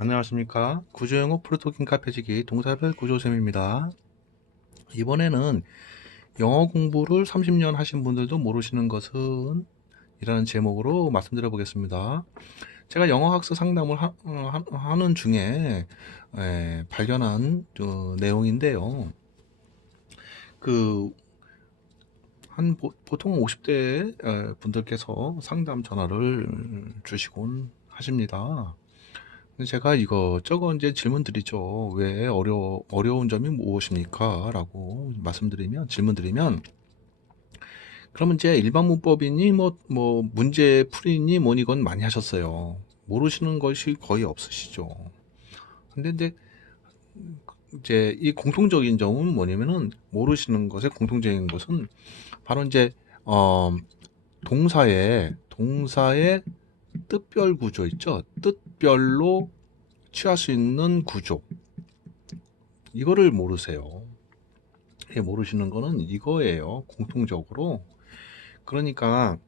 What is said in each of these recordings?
안녕하십니까. 구조영어 프로토킹 카페지기 동사별 구조쌤입니다. 이번에는 영어 공부를 30년 하신 분들도 모르시는 것은 이라는 제목으로 말씀드려 보겠습니다. 제가 영어 학습 상담을 하는 중에 발견한 내용인데요. 보통 50대 분들께서 상담 전화를 주시곤 하십니다. 제가 이것저것 이제 질문 드리죠. 왜 어려운 점이 무엇입니까? 라고 질문 드리면, 그러면 이제 일반 문법이니, 문제 풀이니, 뭐니, 건 많이 하셨어요. 모르시는 것이 거의 없으시죠. 근데 이제 이 공통적인 점은 뭐냐면은, 모르시는 것의 공통적인 것은, 바로 이제, 동사의 뜻별 구조 있죠? 뜻별로 취할 수 있는 구조. 이거를 모르세요. 모르시는 거는 이거예요. 공통적으로. 그러니까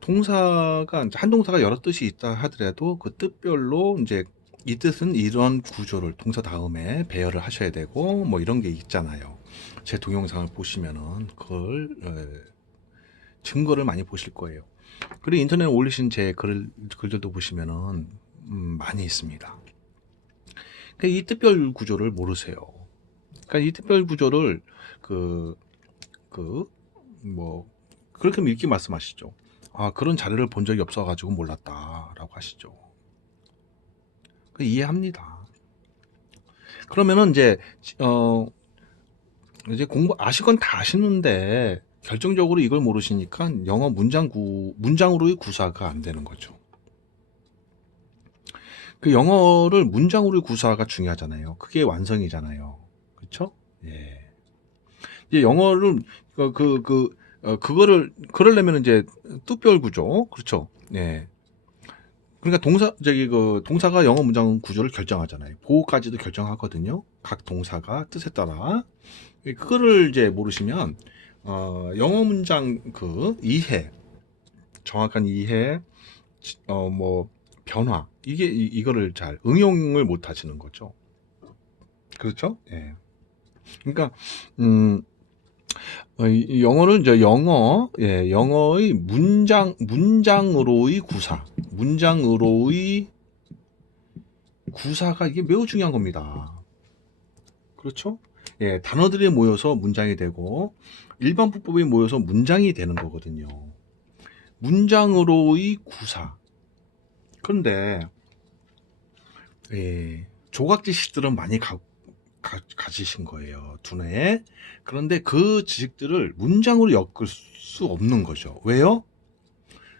동사가 한 동사가 여러 뜻이 있다 하더라도 그 뜻별로 이제 이 뜻은 이런 구조를 동사 다음에 배열을 하셔야 되고 뭐 이런 게 있잖아요. 제 동영상을 보시면은 그걸 증거를 많이 보실 거예요. 그리고 인터넷에 올리신 제 글들도 보시면은 많이 있습니다. 이 뜻별 구조를 모르세요. 그러니까 이 특별 구조를 그렇게 읽기 말씀하시죠. 아, 그런 자료를 본 적이 없어가지고 몰랐다라고 하시죠. 이해합니다. 그러면은 이제 공부 아실 건 다 아시는데 결정적으로 이걸 모르시니까 영어 문장으로의 구사가 안 되는 거죠. 영어를 문장으로의 구사가 중요하잖아요. 그게 완성이잖아요. 그렇죠? 예. 이제 영어를 그러려면 이제 뜻별 구조, 그렇죠? 예. 그러니까 동사가 영어 문장 구조를 결정하잖아요. 보호까지도 결정하거든요. 각 동사가 뜻에 따라. 그거를 이제 모르시면 영어 문장 정확한 이해, 변화 이거를 잘 응용을 못 하시는 거죠. 그렇죠? 예. 그러니까 이 영어는 이제 영어의 문장으로의 구사가 이게 매우 중요한 겁니다. 그렇죠? 예, 단어들이 모여서 문장이 되고 일반 문법이 모여서 문장이 되는 거거든요. 문장으로의 구사. 그런데 조각 지식들은 많이 가지신 거예요, 두뇌에. 그런데 그 지식들을 문장으로 엮을 수 없는 거죠. 왜요?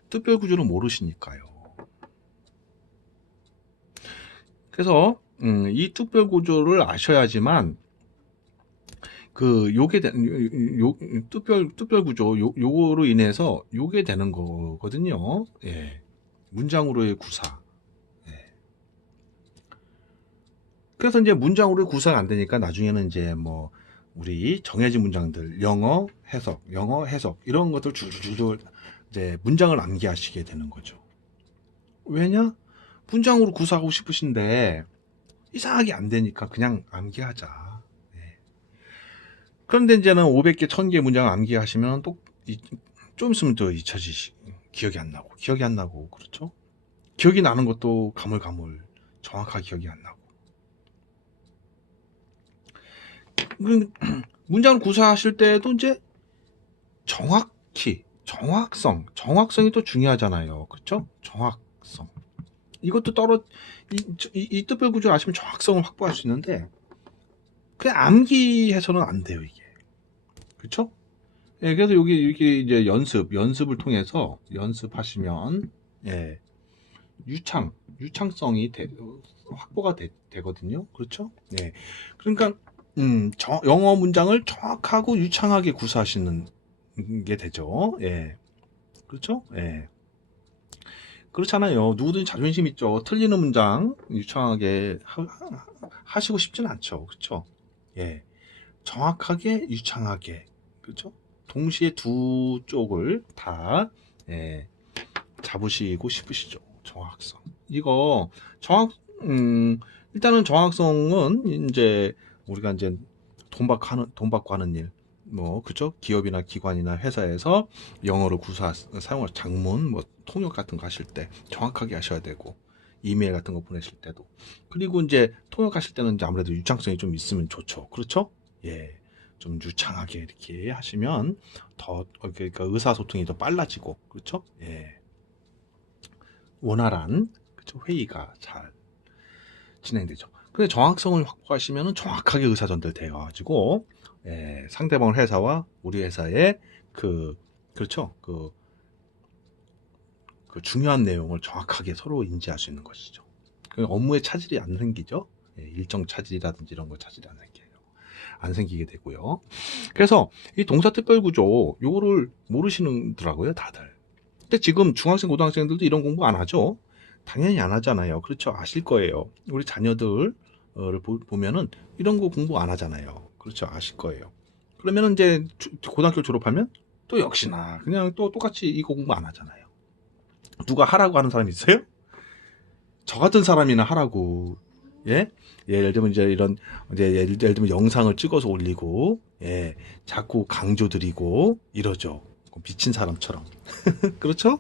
뜻별 구조를 모르시니까요. 그래서 이 뜻별 구조를 아셔야지만 뜻별 구조 요거로 인해서 요게 되는 거거든요. 예. 문장으로의 구사. 예. 그래서 이제 문장으로의 구사가 안 되니까 나중에는 이제 우리 정해진 문장들 영어 해석 이런 것들 줄줄줄 이제 문장을 암기하시게 되는 거죠. 왜냐? 문장으로 구사하고 싶으신데 이상하게 안 되니까 그냥 암기하자. 네. 그런데 이제는 500개, 1000개 문장 암기하시면 좀 있으면 또 기억이 안 나고, 그렇죠? 기억이 나는 것도 가물가물 정확하게 기억이 안 나고. 문장을 구사하실 때도 이제 정확성이 또 중요하잖아요. 그렇죠? 정확성. 이것도 이 뜻별 구조를 아시면 정확성을 확보할 수 있는데 그냥 암기해서는 안 돼요, 이게. 그렇죠? 예, 그래서 여기 이제 연습을 통해서 연습하시면 유창성이 확보가 되거든요. 그렇죠? 예. 그러니까 영어 문장을 정확하고 유창하게 구사하시는 게 되죠. 예. 그렇죠? 예. 그렇잖아요. 누구든 자존심 있죠. 틀리는 문장 유창하게 하시고 싶진 않죠. 그렇죠? 예. 정확하게 유창하게. 그렇죠? 동시에 두 쪽을 다 잡으시고 싶으시죠. 정확성. 이거 정확 일단은 정확성은 이제 우리가 이제 돈 받고 하는 일, 뭐 그죠? 기업이나 기관이나 회사에서 영어로 사용할 장문, 뭐 통역 같은 거 하실 때 정확하게 하셔야 되고, 이메일 같은 거 보내실 때도, 그리고 이제 통역하실 때는 이제 아무래도 유창성이 좀 있으면 좋죠. 그렇죠? 예. 좀 유창하게 이렇게 하시면 더 그러니까 의사소통이 더 빨라지고, 그렇죠? 예. 원활한, 그렇죠? 회의가 잘 진행되죠. 근데 정확성을 확보하시면 정확하게 의사전달 되어가지고, 예, 상대방 회사와 우리 회사의 그렇죠, 그 중요한 내용을 정확하게 서로 인지할 수 있는 것이죠. 업무에 차질이 안 생기죠. 예, 일정 차질이라든지 이런 거 차질이 안 생기게 되고요. 그래서 이 동사특별구조 요거를 모르시는더라고요, 다들. 근데 지금 중학생 고등학생들도 이런 공부 안 하죠. 당연히 안 하잖아요. 그렇죠? 아실 거예요. 우리 자녀들을 보면은 이런 거 공부 안 하잖아요. 그렇죠? 아실 거예요. 그러면은 이제 고등학교 졸업하면 또 역시나 그냥 또 똑같이 이거 공부 안 하잖아요. 누가 하라고 하는 사람이 있어요? 저 같은 사람이나 하라고. 예? 예를 들면 이제 이런 이제 예를 들면 영상을 찍어서 올리고, 예, 자꾸 강조드리고 이러죠. 미친 사람처럼. 그렇죠?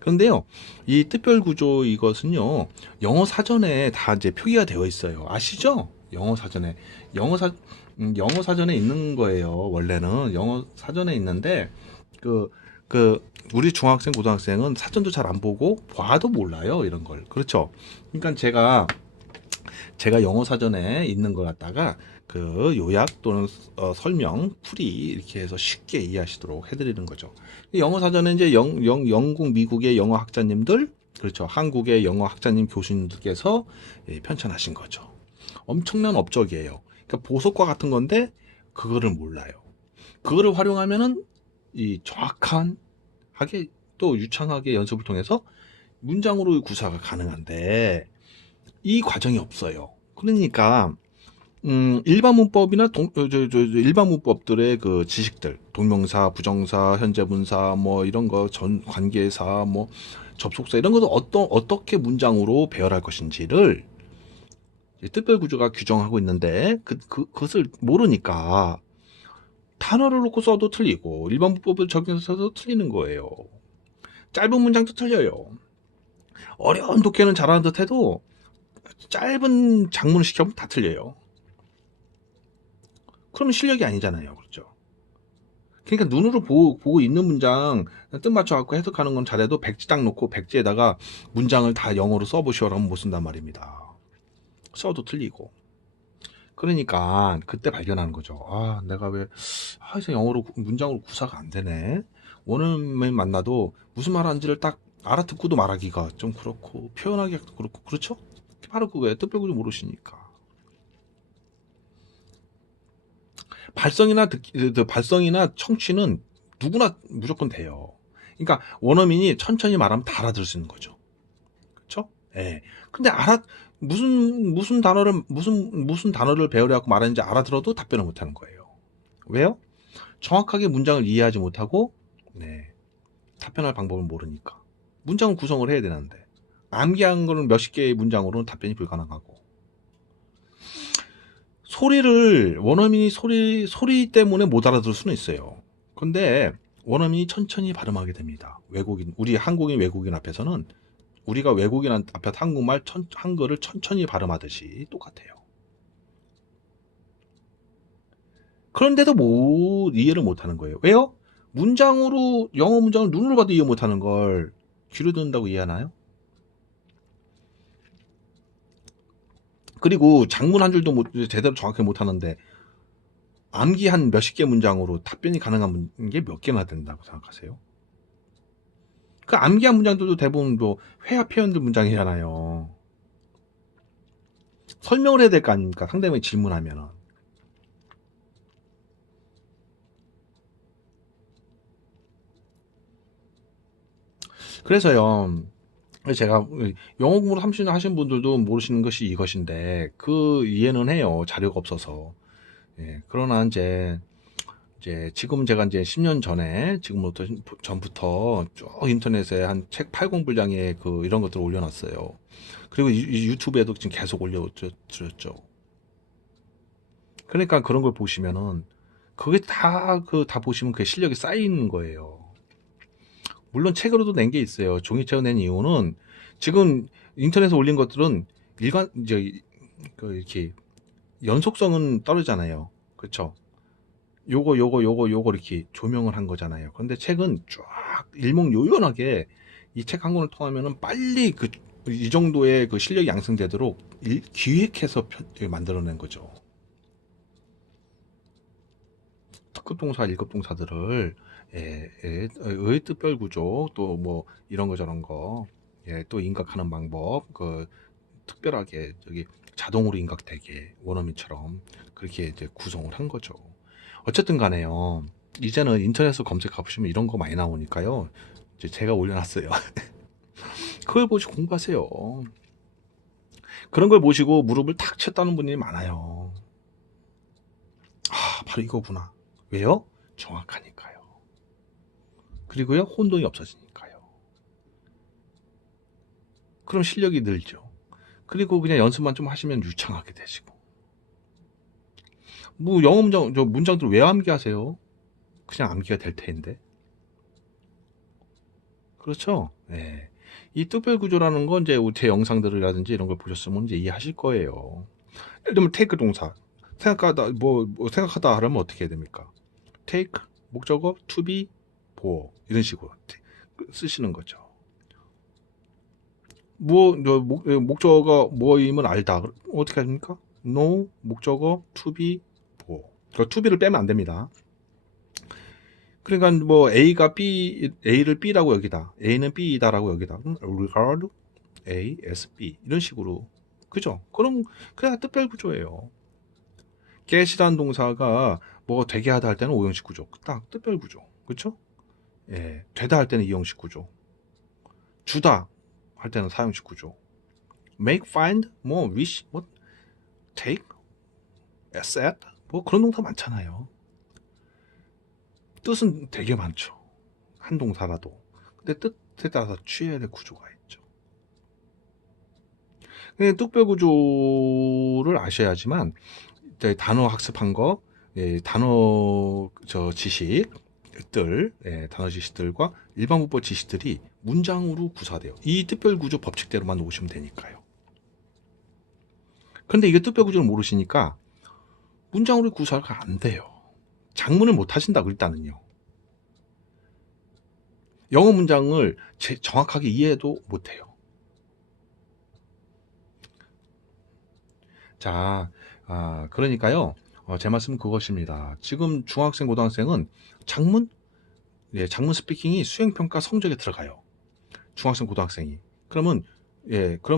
그런데요, 이 특별구조 이것은요, 영어 사전에 다 이제 표기가 되어 있어요. 아시죠? 영어 사전에 있는 거예요. 원래는 영어 사전에 있는데, 그, 우리 중학생, 고등학생은 사전도 잘 안 보고, 봐도 몰라요. 이런 걸. 그렇죠? 그러니까 제가 영어 사전에 있는 걸 갖다가 그 요약 또는 설명, 풀이 이렇게 해서 쉽게 이해하시도록 해드리는 거죠. 영어 사전에 이제 영국, 미국의 영어 학자님들, 그렇죠. 한국의 영어 학자님 교수님들께서 편찬하신 거죠. 엄청난 업적이에요. 그러니까 보석과 같은 건데 그거를 몰라요. 그거를 활용하면은 이 정확한 하게 또 유창하게 연습을 통해서 문장으로 구사가 가능한데 이 과정이 없어요. 그러니까 일반 문법이나 일반 문법들의 그 지식들, 동명사, 부정사, 현재 분사, 뭐 이런 거 전 관계사, 뭐 접속사 이런 것을 어떻게 문장으로 배열할 것인지를 특별 구조가 규정하고 있는데 그것을 모르니까 단어를 놓고 써도 틀리고 일반 문법을 적용해서도 틀리는 거예요. 짧은 문장도 틀려요. 어려운 독해는 잘하는 듯해도 짧은 장문을 시켜보면 다 틀려요. 그러면 실력이 아니잖아요. 그렇죠? 그러니까 눈으로 보고 있는 문장 뜻 맞춰갖고 해석하는 건 잘해도 백지 딱 놓고 백지에다가 문장을 다 영어로 써보시오라면 못 쓴단 말입니다. 써도 틀리고. 그러니까 그때 발견하는 거죠. 아, 내가 왜 이제 영어로 문장으로 구사가 안 되네. 원어민 만나도 무슨 말하는지를 딱 알아듣고도 말하기가 좀 그렇고 표현하기가 그렇고, 그렇죠? 바로 그거예요. 뜻별구조 모르시니까. 발성이나 청취는 누구나 무조건 돼요. 그러니까 원어민이 천천히 말하면 다 알아들을 수 있는 거죠. 그렇죠? 예. 근데 무슨 단어를 배우려고 말하는지 알아들어도 답변을 못 하는 거예요. 왜요? 정확하게 문장을 이해하지 못하고, 네, 답변할 방법을 모르니까. 문장을 구성을 해야 되는데 암기한 거는 몇십 개의 문장으로는 답변이 불가능하고, 원어민이 소리 때문에 못 알아들을 수는 있어요. 근데 원어민이 천천히 발음하게 됩니다. 우리 한국인 외국인 앞에서는 우리가 외국인 앞에 한글을 천천히 발음하듯이 똑같아요. 그런데도 이해를 못하는 거예요. 왜요? 영어 문장을 눈으로 봐도 이해 못하는 걸 귀로 듣는다고 이해하나요? 그리고 장문 한 줄도 제대로 정확히 못하는데 암기 한 몇십 개 문장으로 답변이 가능한 게 몇 개나 된다고 생각하세요? 그 암기한 문장들도 대부분 회화 표현들 문장이잖아요. 설명을 해야 될 거 아닙니까? 상대방이 질문하면은. 그래서요, 제가 영어 공부를 30년 하신 분들도 모르시는 것이 이것인데 그 이해는 해요. 자료가 없어서. 예, 그러나 이제 이제 지금 제가 이제 10년 전에 지금부터 전부터 쭉 인터넷에 한 책 80분량의 그 이런 것들을 올려놨어요. 그리고 유튜브에도 지금 계속 올려드렸죠. 그러니까 그런 걸 보시면은 그게 다 보시면 그 실력이 쌓이는 거예요. 물론 책으로도 낸 게 있어요. 종이책을 낸 이유는 지금 인터넷에 올린 것들은 이제 이렇게 연속성은 떨어지잖아요. 그렇죠? 요거 이렇게 조명을 한 거잖아요. 그런데 책은 쫙 일목요연하게 이 책 한 권을 통하면은 빨리 이 정도의 그 실력이 양성되도록 기획해서 만들어낸 거죠. 특급 동사, 1급 동사들을 의 뜻별 구조 또 뭐 이런 거 저런 거 또 인각하는 방법 특별하게 자동으로 인각되게 원어민처럼 그렇게 이제 구성을 한 거죠. 어쨌든 간에요. 이제는 인터넷으로 검색해 보시면 이런 거 많이 나오니까요. 이제 제가 올려놨어요. 그걸 보시고 공부하세요. 그런 걸 보시고 무릎을 탁 쳤다는 분이 많아요. 바로 이거구나. 왜요? 정확하니까요. 그리고요, 혼동이 없어지니까요. 그럼 실력이 늘죠. 그리고 그냥 연습만 좀 하시면 유창하게 되시고. 뭐 영어 문장들 왜 암기하세요? 그냥 암기가 될 텐데. 그렇죠? 네. 이 특별 구조라는 건 이제 제 영상들이라든지 이런 걸 보셨으면 이제 이해하실 거예요. 예를 들면 take 동사. 생각하다 하려면 어떻게 해야 됩니까? take 목적어 to be 보어 이런 식으로 쓰시는 거죠. 목적어가 뭐이면 알다. 어떻게 합니까? know 목적어 to be 보어. to be를 빼면 안 됩니다. 그러니까 뭐 A를 B라고 여기다. A는 B이다라고 여기다. regard A as B 이런 식으로. 그죠? 그럼 그냥 뜻별 구조예요. get이라는 동사가 뭐 되게 하다 할 때는 5형식 구조. 딱 뜻별 구조. 그렇죠? 예. 되다 할 때는 2형식 구조. 주다 할 때는 4형식 구조. make, find, 뭐 wish, 뭐 take, set 뭐 그런 동사 많잖아요. 뜻은 되게 많죠. 한 동사라도. 근데 뜻에 따라서 취해야 될 구조가 있죠. 뜻별 구조를 아셔야지만 단어 학습한 거, 단어 지식들, 단어 지식들과 일반 문법 지식들이 문장으로 구사돼요. 이 뜻별 구조 법칙대로만 놓으시면 되니까요. 근데 이게 뜻별 구조를 모르시니까 문장으로 구사가 안 돼요. 작문을 못 하신다고 일단은요. 영어 문장을 정확하게 이해도 못 해요. 자, 그러니까요. 제 말씀은 그것입니다. 지금 중학생, 고등학생은 장문 스피킹이 수행평가 성적에 들어가요. 중학생, 고등학생이. 그러면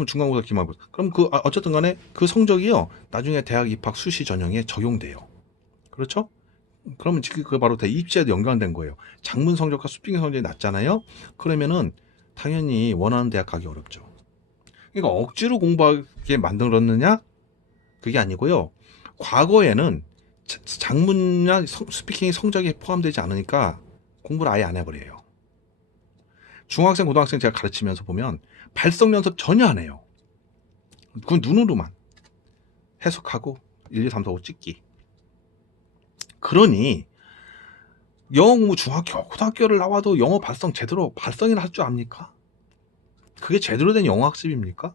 중간고사, 기말고사. 그럼 어쨌든 간에 그 성적이요. 나중에 대학 입학 수시 전형에 적용돼요. 그렇죠? 그러면 그게 바로 입시에도 연관된 거예요. 장문 성적과 스피킹 성적이 낮잖아요. 그러면은 당연히 원하는 대학 가기 어렵죠. 그러니까 억지로 공부하게 만들었느냐? 그게 아니고요. 과거에는 장문이나 스피킹 성적이 포함되지 않으니까 공부를 아예 안 해버려요. 중학생, 고등학생 제가 가르치면서 보면 발성 연습 전혀 안 해요. 그건 눈으로만 해석하고 1, 2, 3, 4, 5 찍기. 그러니 영어 공부 중학교, 고등학교를 나와도 영어 발성이나 할 줄 압니까? 그게 제대로 된 영어 학습입니까?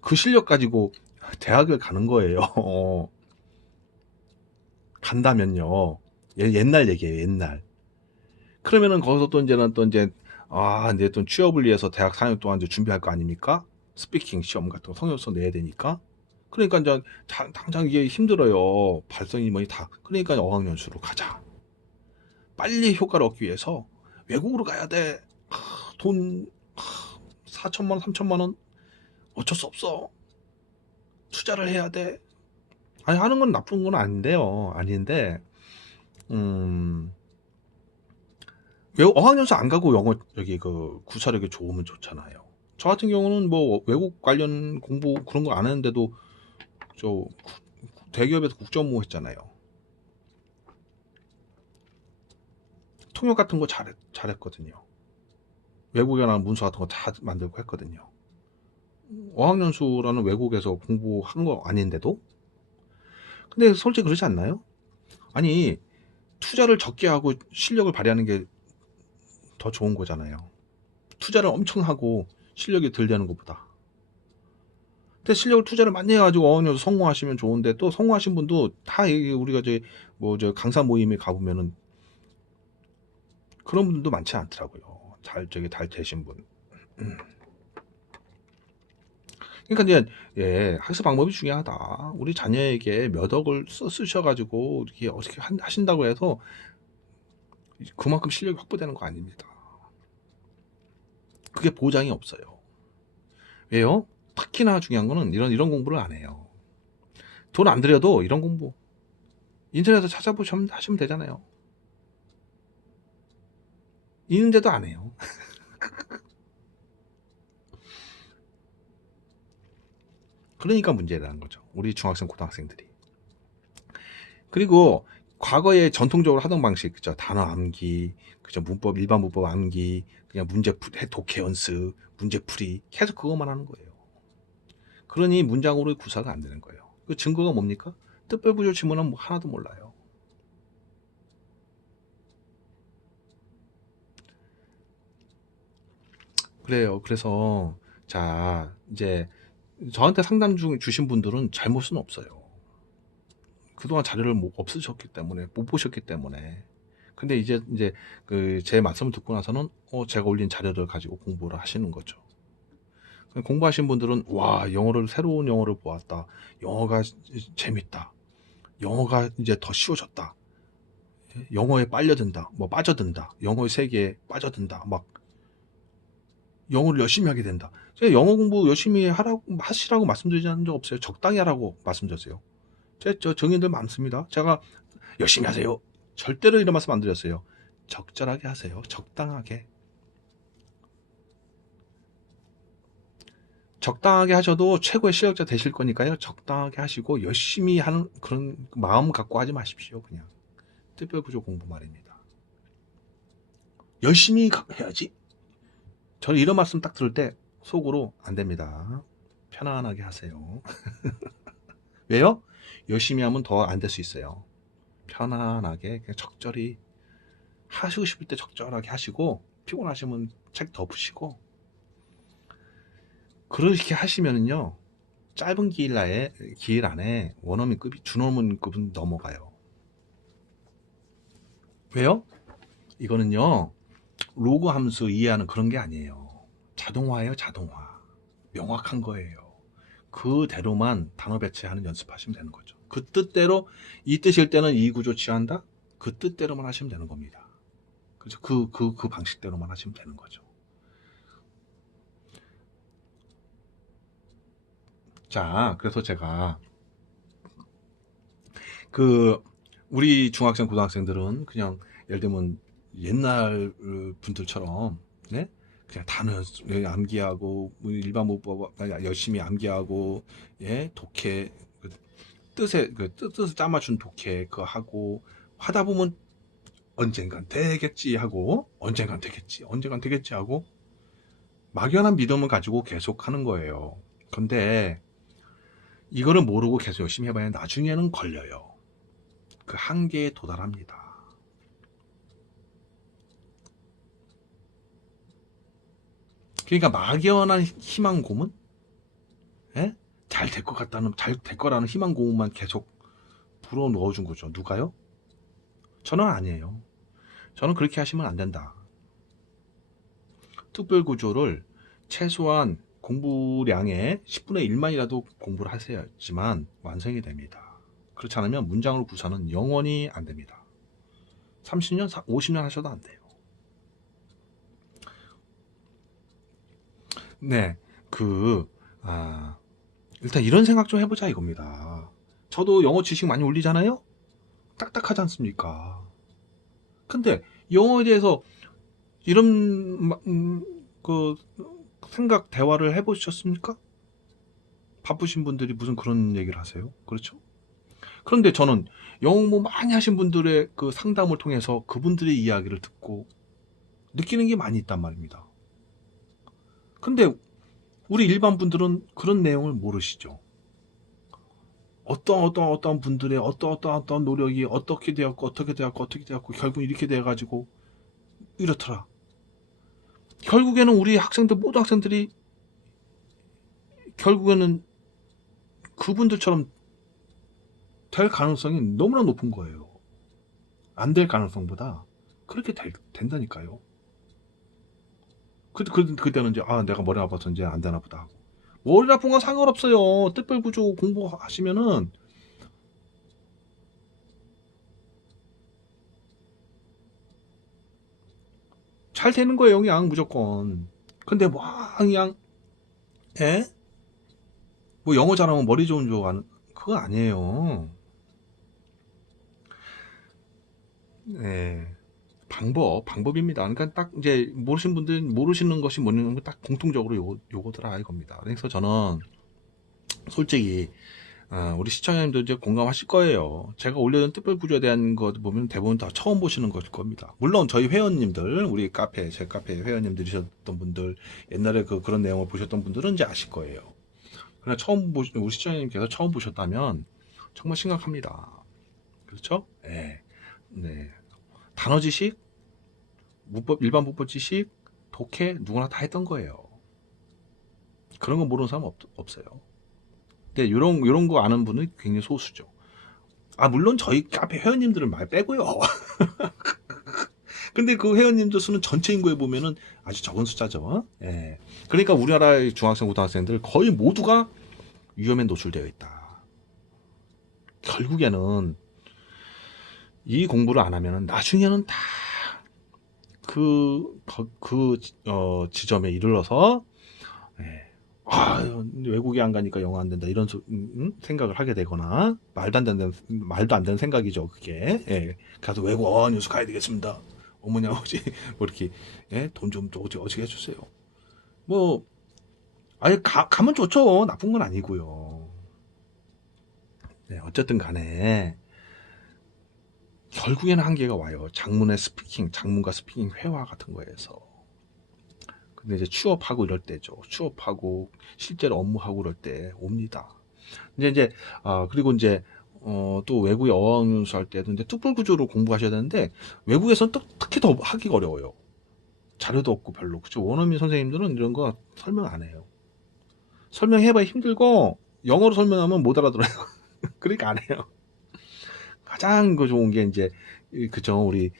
그 실력 가지고 대학을 가는 거예요. 간다면요. 옛날 얘기예요, 옛날. 그러면은 거기서 이제 또 취업을 위해서 대학 4년 동안 이제 준비할 거 아닙니까? 스피킹 시험 같은 거 성적서 내야 되니까. 그러니까 이제 당장 이게 힘들어요. 발성이 뭐니 다. 그러니까 어학연수로 가자. 빨리 효과를 얻기 위해서 외국으로 가야 돼. 돈 4천만 원, 3천만 원 어쩔 수 없어. 투자를 해야 돼. 아니 하는 건 나쁜 건 아닌데요. 아닌데 어학연수 안 가고 영어 구사력이 좋으면 좋잖아요. 저 같은 경우는 뭐 외국 관련 공부 그런 거 안 했는데도 대기업에서 국정무 했잖아요. 통역 같은 거 잘했거든요. 외국에 나온 문서 같은 거 다 만들고 했거든요. 어학연수라는 외국에서 공부한 거 아닌데도. 근데 솔직히 그렇지 않나요? 아니, 투자를 적게 하고 실력을 발휘하는 게 더 좋은 거잖아요. 투자를 엄청 하고 실력이 덜 되는 것보다. 근데 실력을 투자를 많이 해가지고 어학연수 성공하시면 좋은데, 또 성공하신 분도 다 우리가 저 강사 모임에 가보면은 그런 분들도 많지 않더라고요. 잘 되신 분. 그러니까 이제 학습 방법이 중요하다. 우리 자녀에게 몇 억을 쓰셔가지고 이렇게 어떻게 하신다고 해서 그만큼 실력이 확보되는 거 아닙니다. 그게 보장이 없어요. 왜요? 특히나 중요한 거는 이런 공부를 안 해요. 돈 안 들여도 이런 공부 인터넷에서 찾아보시면 하시면 되잖아요. 있는데도 안 해요. 그러니까 문제라는 거죠. 우리 중학생, 고등학생들이. 그리고 과거에 전통적으로 하던 방식, 그죠? 단어 암기, 그죠? 문법, 일반 문법 암기, 그냥 독해 연습, 문제풀이, 계속 그것만 하는 거예요. 그러니 문장으로 구사가 안 되는 거예요. 그 증거가 뭡니까? 뜻별구조 지문은 뭐 하나도 몰라요. 그래요. 그래서 자, 이제 저한테 상담 주신 분들은 잘못은 없어요. 그동안 자료를 없으셨기 때문에, 못 보셨기 때문에. 근데 이제 그 제 말씀을 듣고 나서는 제가 올린 자료를 가지고 공부를 하시는 거죠. 공부하신 분들은 와, 새로운 영어를 보았다. 영어가 재밌다. 영어가 이제 더 쉬워졌다. 영어에 빨려든다. 뭐 빠져든다. 영어의 세계에 빠져든다. 막 영어를 열심히 하게 된다. 제가 영어 공부 열심히 하시라고 말씀드리지 않은 적 없어요. 적당히 하라고 말씀드렸어요. 저 정인들 많습니다. 제가 열심히 하세요. 절대로 이런 말씀 안 드렸어요. 적절하게 하세요. 적당하게. 적당하게 하셔도 최고의 실력자 되실 거니까요. 적당하게 하시고 열심히 하는 그런 마음 갖고 하지 마십시오. 그냥 특별구조 공부 말입니다. 열심히 해야지. 저는 이런 말씀 딱 들을 때 속으로 안 됩니다. 편안하게 하세요. 왜요? 열심히 하면 더 안 될 수 있어요. 편안하게 그냥 적절히 하시고 싶을 때 적절하게 하시고, 피곤하시면 책 덮으시고, 그렇게 하시면은요, 짧은 기일 안에 원어민급이 준어민급은 넘어가요. 왜요? 이거는요, 로그 함수 이해하는 그런 게 아니에요. 자동화예요, 자동화. 명확한 거예요. 그대로만 단어 배치하는 연습하시면 되는 거죠. 그 뜻대로, 이 뜻일 때는 이 구조 취한다? 그 뜻대로만 하시면 되는 겁니다. 그래서 그 방식대로만 하시면 되는 거죠. 자, 그래서 제가 우리 중학생, 고등학생들은 그냥 예를 들면 옛날 분들처럼, 네? 그냥 단어 암기하고 일반 문법 열심히 암기하고, 예, 독해 뜻을 짜맞춘 독해 그거 하고 하다 보면 언젠간 되겠지 하고 막연한 믿음을 가지고 계속 하는 거예요. 근데 이거를 모르고 계속 열심히 해봐야 나중에는 걸려요. 그 한계에 도달합니다. 그러니까 막연한 희망 고문? 예? 잘 될 거라는 희망 고문만 계속 불어 넣어준 거죠. 누가요? 저는 아니에요. 저는 그렇게 하시면 안 된다. 특별 구조를 최소한 공부량의 10분의 1만이라도 공부를 하셔야지만 완성이 됩니다. 그렇지 않으면 문장으로 구사는 영원히 안 됩니다. 30년, 50년 하셔도 안 돼요. 네, 일단 이런 생각 좀 해보자 이겁니다. 저도 영어 지식 많이 올리잖아요? 딱딱하지 않습니까? 근데 영어에 대해서 이런 생각, 대화를 해보셨습니까? 바쁘신 분들이 무슨 그런 얘기를 하세요? 그렇죠? 그런데 저는 영어 공부 많이 하신 분들의 그 상담을 통해서 그분들의 이야기를 듣고 느끼는 게 많이 있단 말입니다. 근데 우리 일반 분들은 그런 내용을 모르시죠. 어떤 분들의 어떤 노력이 어떻게 되었고 결국 이렇게 돼가지고 이렇더라. 결국에는 우리 학생들, 모든 학생들이 결국에는 그분들처럼 될 가능성이 너무나 높은 거예요. 안 될 가능성보다 그렇게 된다니까요. 그때는 이제 내가 머리 아파서 이제 안 되나 보다 하고. 머리 아픈 건 상관없어요. 뜻별구조 공부하시면은 잘 되는 거예요, 그냥 무조건. 근데 뭐 그냥 에? 뭐 영어 잘하면 머리 좋은 줄 아는 그거 아니에요. 예. 방법입니다. 그러니까 딱 이제 모르신 분들 모르시는 것이 뭐냐면 딱 공통적으로 요거더라 이겁니다. 그래서 저는 솔직히 우리 시청자님도 이제 공감하실 거예요. 제가 올려둔 특별구조에 대한 거 보면 대부분 다 처음 보시는 것일 겁니다. 물론 저희 회원님들, 우리 제 카페 회원님들이셨던 분들, 옛날에 그런 내용을 보셨던 분들은 이제 아실 거예요. 그러나 우리 시청자님께서 처음 보셨다면 정말 심각합니다. 그렇죠? 네. 네. 단어 지식, 일반 문법 지식, 독해 누구나 다 했던 거예요. 그런 거 모르는 사람 없어요. 근데 이런 거 아는 분은 굉장히 소수죠. 물론 저희 카페 회원님들은 말 빼고요. 근데 그 회원님들 수는 전체 인구에 보면은 아주 적은 숫자죠. 예. 그러니까 우리나라의 중학생, 고등학생들 거의 모두가 위험에 노출되어 있다. 결국에는 이 공부를 안 하면은 나중에는 다 지점에 이르러서 외국에 안 가니까 영어 안 된다 이런 생각을 하게 되거나 말도 안 되는 생각이죠 그게. 예. 가서 외국 뉴스 가야 되겠습니다. 어머니 아버지 뭐 이렇게 돈 좀 어떻게 해주세요. 뭐 가면 좋죠. 나쁜 건 아니고요. 네, 어쨌든 간에 결국에는 한계가 와요. 장문과 스피킹 회화 같은 거에서. 근데 이제 취업하고 이럴 때죠. 취업하고 실제로 업무하고 이럴 때 옵니다. 이제 그리고 이제 또 외국에 어학연수 할 때도 이제 특별구조로 공부하셔야 되는데 외국에서는 특히 더 하기가 어려워요. 자료도 없고 별로. 그죠? 원어민 선생님들은 이런 거 설명 안 해요. 설명해봐야 힘들고 영어로 설명하면 못 알아들어요. 그러니까 안 해요. 가장 좋은 게 이제 그죠? 우리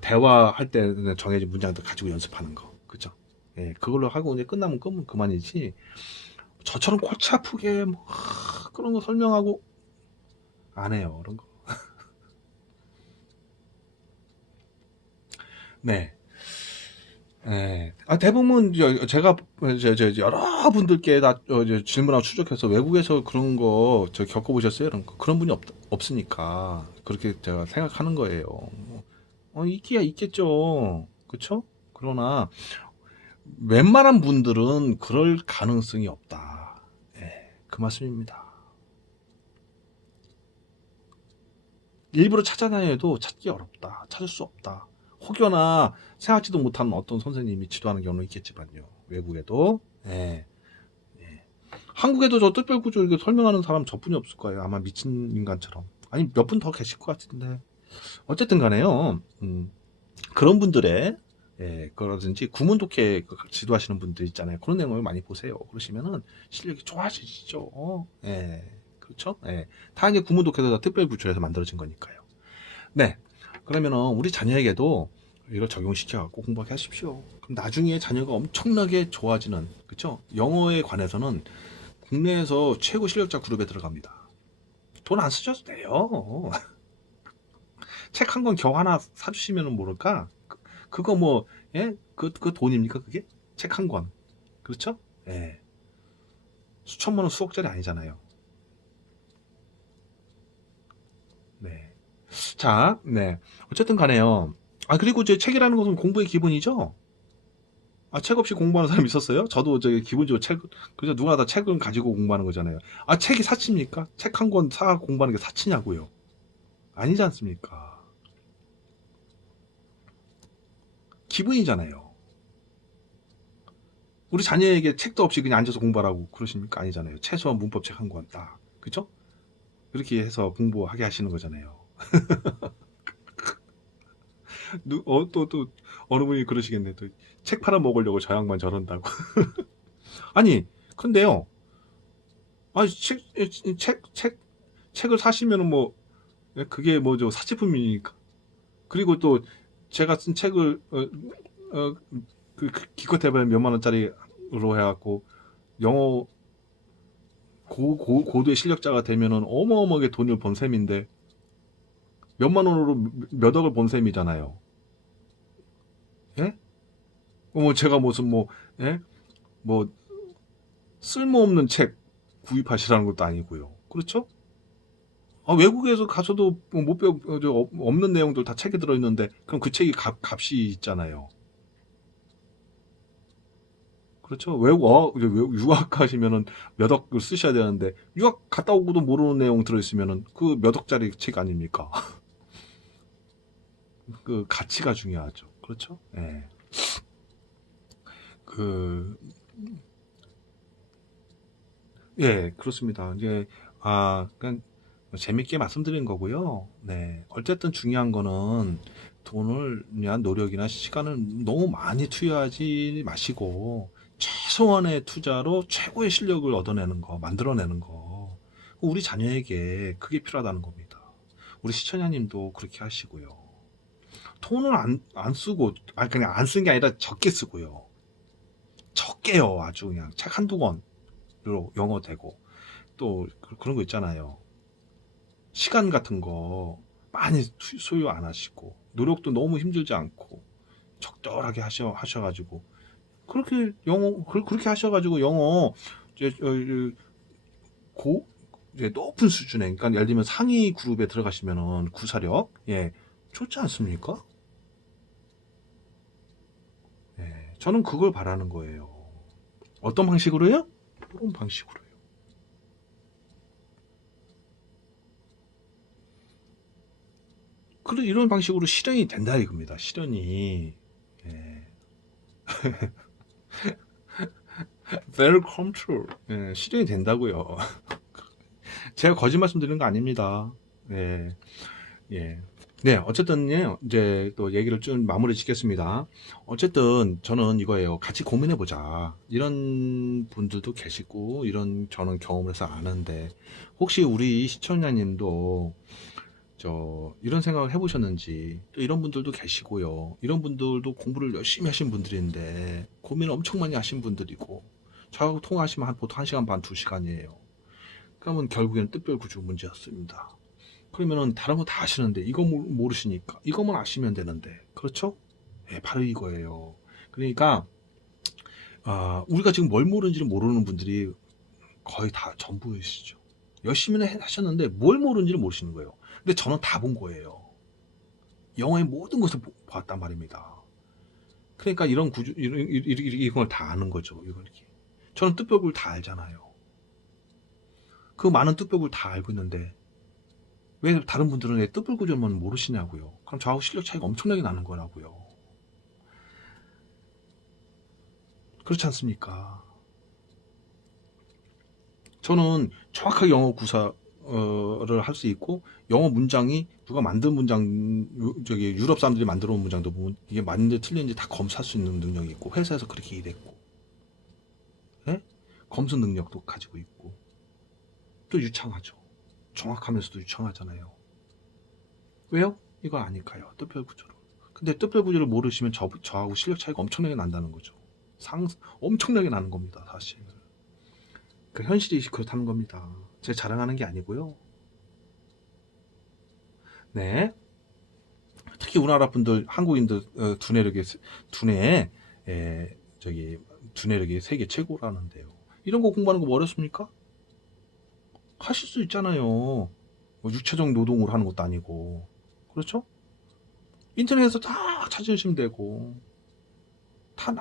대화할 때 정해진 문장들 가지고 연습하는 거. 그죠? 예, 그걸로 하고 이제 끝나면 그만이지. 저처럼 골치 아프게 뭐 그런 거 설명하고 안 해요. 그런 거. 네. 예. 대부분 제가 여러분들께 다 질문하고 추적해서 외국에서 그런 거 겪어보셨어요? 그런 분이 없으니까 그렇게 제가 생각하는 거예요. 있겠죠. 그쵸? 그러나 웬만한 분들은 그럴 가능성이 없다. 예, 그 말씀입니다. 일부러 찾아다녀도 찾기 어렵다. 찾을 수 없다. 혹여나 생각지도 못한 어떤 선생님이 지도하는 경우는 있겠지만요. 외국에도. 예. 예. 한국에도 저 특별구조 이렇게 설명하는 사람 저뿐이 없을 거예요. 아마 미친 인간처럼. 아니 몇 분 더 계실 것 같은데. 어쨌든 간에요. 그런 분들의 그러든지 구문독해 지도하시는 분들 있잖아요. 그런 내용을 많이 보세요. 그러시면은 실력이 좋아지시죠. 예. 그렇죠? 예. 다 이제 구문독해서 특별구조에서 만들어진 거니까요. 네. 그러면은 우리 자녀에게도 이걸 적용시켜 갖고 공부하게 하십시오. 그럼 나중에 자녀가 엄청나게 좋아지는, 그렇죠? 영어에 관해서는 국내에서 최고 실력자 그룹에 들어갑니다. 돈 안 쓰셔도 돼요. 책 한 권 겨우 하나 사주시면 모를까? 그거 뭐, 예? 그 돈입니까, 그게? 책 한 권. 그렇죠? 예. 수천만 원, 수억짜리 아니잖아요. 네. 자, 네. 어쨌든 간에요. 그리고 제 책이라는 것은 공부의 기본이죠? 책 없이 공부하는 사람 있었어요? 저도 기본적으로 그래서 누구나 다 책을 가지고 공부하는 거잖아요. 책이 사치입니까? 책 한 권 사 공부하는 게 사치냐고요. 아니지 않습니까? 기분이잖아요. 우리 자녀에게 책도 없이 그냥 앉아서 공부하라고 그러십니까? 아니잖아요. 최소한 문법책 한 권 딱. 그죠? 그렇게 해서 공부하게 하시는 거잖아요. 또 어느 분이 그러시겠네. 또 책 팔아 먹으려고 저 양반 저런다고. 아니, 근데요. 아니, 책을 사시면은 뭐, 그게 뭐죠? 사치품이니까. 그리고 또 제가 쓴 책을, 기껏 해봐야 몇만 원짜리로 해갖고, 영어 고도의 실력자가 되면은 어마어마하게 돈을 번 셈인데, 몇만 원으로 몇 억을 번 셈이잖아요. 예? 뭐 제가 무슨 뭐, 예? 뭐, 쓸모없는 책 구입하시라는 것도 아니고요. 그렇죠? 아, 외국에서 가서도 못 배우, 없는 내용들 다 책에 들어있는데, 그럼 그 책이 값이 있잖아요. 그렇죠? 유학 가시면은 몇 억을 쓰셔야 되는데, 유학 갔다 오고도 모르는 내용 들어있으면은 그 몇 억짜리 책 아닙니까? 그 가치가 중요하죠. 그렇죠? 예. 그, 예, 그렇습니다. 이제, 그냥 재밌게 말씀드린 거고요. 네. 어쨌든 중요한 거는 돈을 위한 노력이나 시간을 너무 많이 투여하지 마시고, 최소한의 투자로 최고의 실력을 얻어내는 거, 만들어내는 거. 우리 자녀에게 그게 필요하다는 겁니다. 우리 시청자님도 그렇게 하시고요. 돈을 안 쓰고, 그냥 안 쓴 게 아니라 적게 쓰고요. 적게요. 아주 그냥 책 한두 권으로 영어 되고. 또 그런 거 있잖아요. 시간 같은 거 많이 소요 안 하시고 노력도 너무 힘들지 않고 적절하게 하셔가지고 그렇게 그렇게 하셔가지고 영어 이제 고 이제 높은 수준에 그러니까 예를 들면 상위 그룹에 들어가시면은 구사력 예 좋지 않습니까? 예, 저는 그걸 바라는 거예요. 어떤 방식으로요? 이런 방식으로요. 그래 이런 방식으로 실현이 된다 이겁니다. 실현이 예. Very come true. 예, 실현이 된다고요. 제가 거짓 말씀드리는 거 아닙니다. 예, 예. 네, 어쨌든, 예, 이제 또 얘기를 좀 마무리 짓겠습니다. 어쨌든, 저는 이거예요. 같이 고민해보자. 이런 분들도 계시고, 이런 저는 경험을 해서 아는데, 혹시 우리 시청자님도, 이런 생각을 해보셨는지, 또 이런 분들도 계시고요. 이런 분들도 공부를 열심히 하신 분들인데, 고민을 엄청 많이 하신 분들이고, 저하고 통화하시면 보통 1시간 반, 2시간이에요. 그러면 결국에는 뜻별구조 문제였습니다. 그러면은 다른 거 다 아시는데 이거 모르시니까 이것만 아시면 되는데 그렇죠? 예, 바로 이거예요. 그러니까 우리가 지금 뭘 모르는지를 모르는 분들이 거의 다 전부이시죠. 열심히는 하셨는데 뭘 모르는지를 모르시는 거예요. 근데 저는 다 본 거예요. 영어의 모든 것을 봤단 말입니다. 그러니까 이런 구조 이걸 다 아는 거죠. 이걸 저는 뜻벽을 다 알잖아요. 그 많은 뜻벽을 다 알고 있는데 왜 다른 분들은 왜 뜻불 구조만 모르시냐고요. 그럼 저하고 실력 차이가 엄청나게 나는 거라고요. 그렇지 않습니까? 저는 정확하게 영어 구사를 할 수 있고 영어 문장이 누가 만든 문장 저기 유럽 사람들이 만들어 온 문장도 보면 이게 맞는지 틀린지 다 검사할 수 있는 능력이 있고 회사에서 그렇게 일했고 예? 검수 능력도 가지고 있고 또 유창하죠. 정확하면서도 유창하잖아요. 왜요? 이거 아닐까요? 뜻별 구조로. 근데 뜻별 구조를 모르시면 저하고 실력 차이가 엄청나게 난다는 거죠. 엄청나게 나는 겁니다, 사실. 그 현실이 그렇다는 겁니다. 제가 자랑하는 게 아니고요. 네. 특히 우리나라 분들, 한국인들 두뇌 저기 두뇌력이 세계 최고라는데요. 이런 거 공부하는 거 뭐 어렵습니까? 하실 수 있잖아요. 뭐 육체적 노동을 하는 것도 아니고, 그렇죠? 인터넷에서 다 찾으시면 되고, 다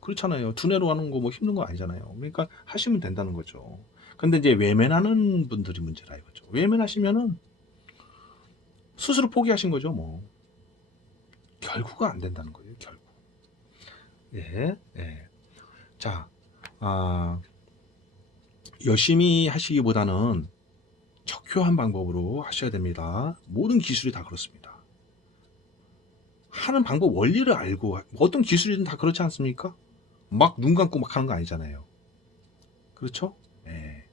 그렇잖아요. 두뇌로 하는 거 뭐 힘든 거 아니잖아요. 그러니까 하시면 된다는 거죠. 근데 이제 외면하는 분들이 문제라 이거죠. 외면하시면은 스스로 포기하신 거죠, 뭐. 결국은 안 된다는 거예요, 결국. 예, 예. 자, 아, 열심히 하시기보다는 적효한 방법으로 하셔야 됩니다. 모든 기술이 다 그렇습니다. 하는 방법 원리를 알고 어떤 기술이든 다 그렇지 않습니까? 막 눈 감고 막 하는 거 아니잖아요. 그렇죠? 네.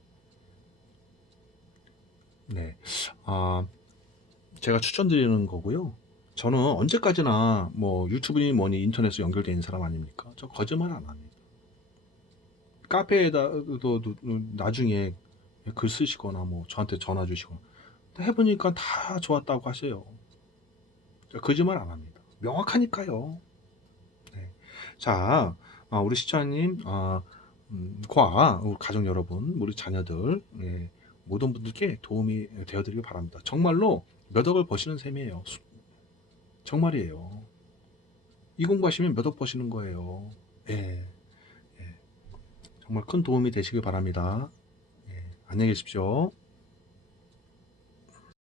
네. 아, 제가 추천드리는 거고요. 저는 언제까지나 뭐 유튜브니 뭐니 인터넷에 연결되어 있는 사람 아닙니까? 저 거짓말 안 합니다. 카페에다도 나중에 글 쓰시거나 뭐 저한테 전화 주시거나 해보니까 다 좋았다고 하세요. 저 거짓말 안 합니다. 명확하니까요. 네. 자, 우리 시청자님, 과 우리 가족 여러분, 우리 자녀들, 예, 모든 분들께 도움이 되어드리길 바랍니다. 정말로 몇 억을 버시는 셈이에요. 정말이에요. 이 공부하시면 몇 억 버시는 거예요. 예, 예. 정말 큰 도움이 되시길 바랍니다. 예, 안녕히 계십시오.